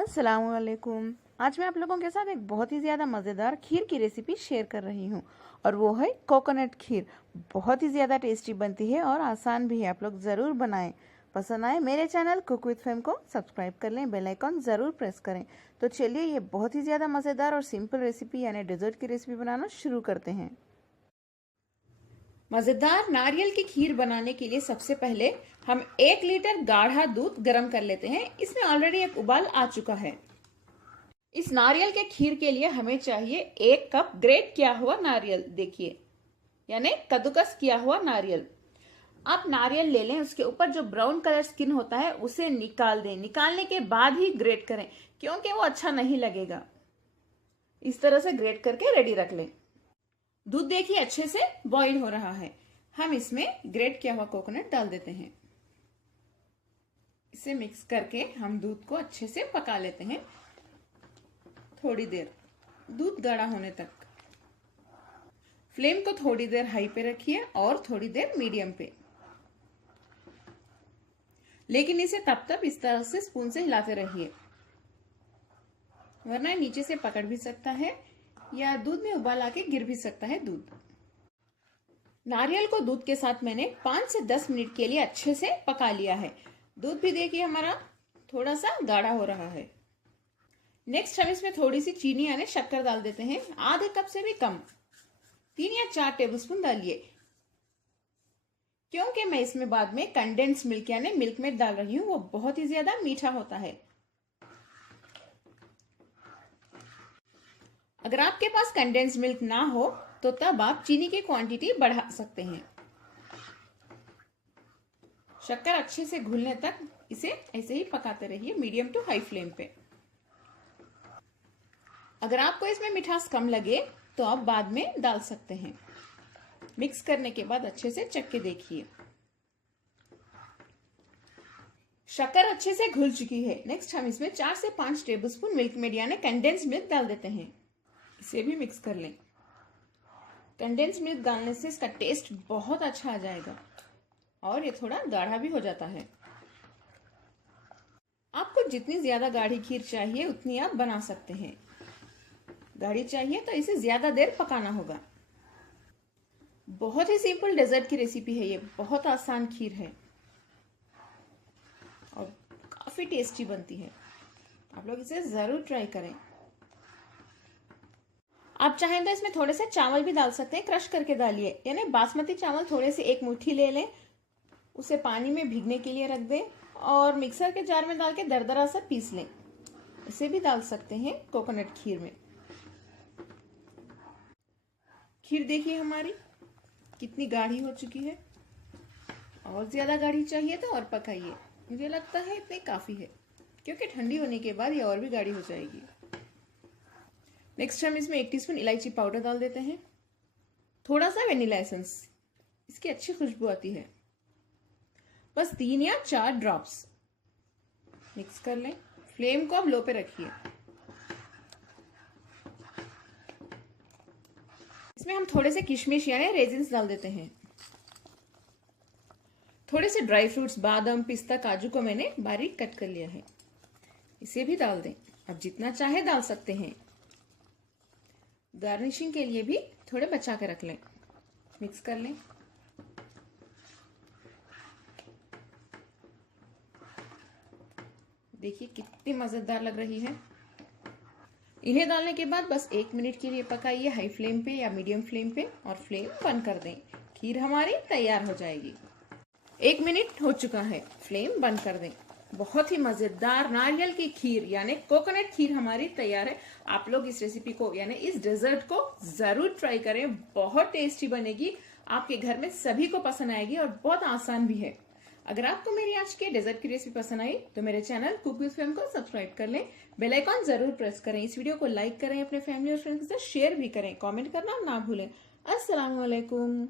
अस्सलामुअलैकुम। आज मैं आप लोगों के साथ एक बहुत ही ज़्यादा मज़ेदार खीर की रेसिपी शेयर कर रही हूँ और वो है कोकोनट खीर। बहुत ही ज़्यादा टेस्टी बनती है और आसान भी है। आप लोग ज़रूर बनाएं। पसंद आए मेरे चैनल कुक विद फेम को सब्सक्राइब कर लें, बेल आइकॉन ज़रूर प्रेस करें। तो चलिए ये बहुत ही ज़्यादा मज़ेदार और सिंपल रेसिपी यानी डेजर्ट की रेसिपी बनाना शुरू करते हैं। मज़ेदार नारियल की खीर बनाने के लिए सबसे पहले हम 1 लीटर गाढ़ा दूध गर्म कर लेते हैं। इसमें ऑलरेडी एक उबाल आ चुका है। इस नारियल के खीर के लिए हमें चाहिए 1 कप ग्रेट किया हुआ नारियल, देखिए यानी कद्दूकस किया हुआ नारियल। आप नारियल ले लें, उसके ऊपर जो ब्राउन कलर स्किन होता है उसे निकाल दें। निकालने के बाद ही ग्रेट करें क्योंकि वो अच्छा नहीं लगेगा। इस तरह से ग्रेट करके रेडी रख लें। दूध देखिए अच्छे से बॉईल हो रहा है। हम इसमें ग्रेट किया हुआ कोकोनट डाल देते हैं। इसे मिक्स करके हम दूध को अच्छे से पका लेते हैं थोड़ी देर, दूध गाढ़ा होने तक। फ्लेम को थोड़ी देर हाई पे रखिए और थोड़ी देर मीडियम पे, लेकिन इसे तब तक इस तरह से स्पून से हिलाते रहिए, वरना नीचे से पकड़ भी सकता है या दूध में उबाल आके गिर भी सकता है दूध। नारियल को दूध के साथ मैंने 5 से 10 मिनट के लिए अच्छे से पका लिया है। दूध भी देखिए हमारा थोड़ा सा गाढ़ा हो रहा है। नेक्स्ट हम इसमें थोड़ी सी चीनी यानी शक्कर डाल देते हैं, आधे कप से भी कम, 3 या 4 टेबलस्पून डालिए, क्योंकि मैं इसमें बाद में कंडेंस मिल्क यानी मिल्क मेड डाल रही हूँ, वो बहुत ही ज्यादा मीठा होता है। अगर आपके पास कंडेंस मिल्क ना हो तो तब आप चीनी की क्वांटिटी बढ़ा सकते हैं। शक्कर अच्छे से घुलने तक इसे ऐसे ही पकाते रहिए मीडियम टू हाई फ्लेम पे। अगर आपको इसमें मिठास कम लगे तो आप बाद में डाल सकते हैं। मिक्स करने के बाद अच्छे से चख के देखिए। शक्कर अच्छे से घुल चुकी है। नेक्स्ट हम इसमें 4 से 5 टेबलस्पून मिल्क मेड यानी कंडेंस मिल्क डाल देते हैं। इसे भी मिक्स कर लें। कंडेंस मिल्क डालने से इसका टेस्ट बहुत अच्छा आ जाएगा और ये थोड़ा गाढ़ा भी हो जाता है। आपको जितनी ज्यादा गाढ़ी खीर चाहिए उतनी आप बना सकते हैं। गाढ़ी चाहिए तो इसे ज्यादा देर पकाना होगा। बहुत ही सिंपल डेजर्ट की रेसिपी है ये, बहुत आसान खीर है और काफी टेस्टी बनती है। आप लोग इसे जरूर ट्राई करें। आप चाहें तो इसमें थोड़े से चावल भी डाल सकते हैं, क्रश करके डालिए, यानी बासमती चावल थोड़े से 1 मुट्ठी ले लें, उसे पानी में भीगने के लिए रख दें और मिक्सर के जार में डाल के दरदरा सा पीस लें। इसे भी डाल सकते हैं कोकोनट खीर में। खीर देखिए हमारी कितनी गाढ़ी हो चुकी है। और ज्यादा गाढ़ी चाहिए तो और पकाइए, मुझे लगता है इतनी काफी है क्योंकि ठंडी होने के बाद ये और भी गाढ़ी हो जाएगी। नेक्स्ट हम इसमें 1 टीस्पून इलायची पाउडर डाल देते हैं, थोड़ा सा वेनिला एसेंस, इसकी अच्छी खुशबू आती है। बस 3 या 4 ड्रॉप्स। मिक्स कर लें। फ्लेम को अब लो पे रखिए। इसमें हम थोड़े से किशमिश यानी रेजिन्स डाल देते हैं। थोड़े से ड्राई फ्रूट्स, बादाम, पिस्ता, काजू को मैंने बारीक कट कर लिया है, इसे भी डाल दें। अब जितना चाहे डाल सकते हैं। गार्निशिंग के लिए भी थोड़े बचा के रख लें। मिक्स कर लें। देखिए कितनी मजेदार लग रही है। इन्हें डालने के बाद बस 1 मिनट के लिए पकाइए हाई फ्लेम पे या मीडियम फ्लेम पे और फ्लेम बंद कर दें। खीर हमारी तैयार हो जाएगी। 1 मिनट हो चुका है, फ्लेम बंद कर दें। बहुत ही मजेदार नारियल की खीर यानी कोकोनट खीर हमारी तैयार है। आप लोग इस रेसिपी को यानी इस डेजर्ट को जरूर ट्राई करें, बहुत टेस्टी बनेगी, आपके घर में सभी को पसंद आएगी और बहुत आसान भी है। अगर आपको मेरी आज के डेजर्ट की रेसिपी पसंद आई तो मेरे चैनल कुक विद फेम को सब्सक्राइब कर लें, बेल आइकॉन जरूर प्रेस करें, इस वीडियो को लाइक करें, अपने फैमिली और फ्रेंड्स के साथ शेयर भी करें, कमेंट करना ना भूलें। अस्सलाम वालेकुम।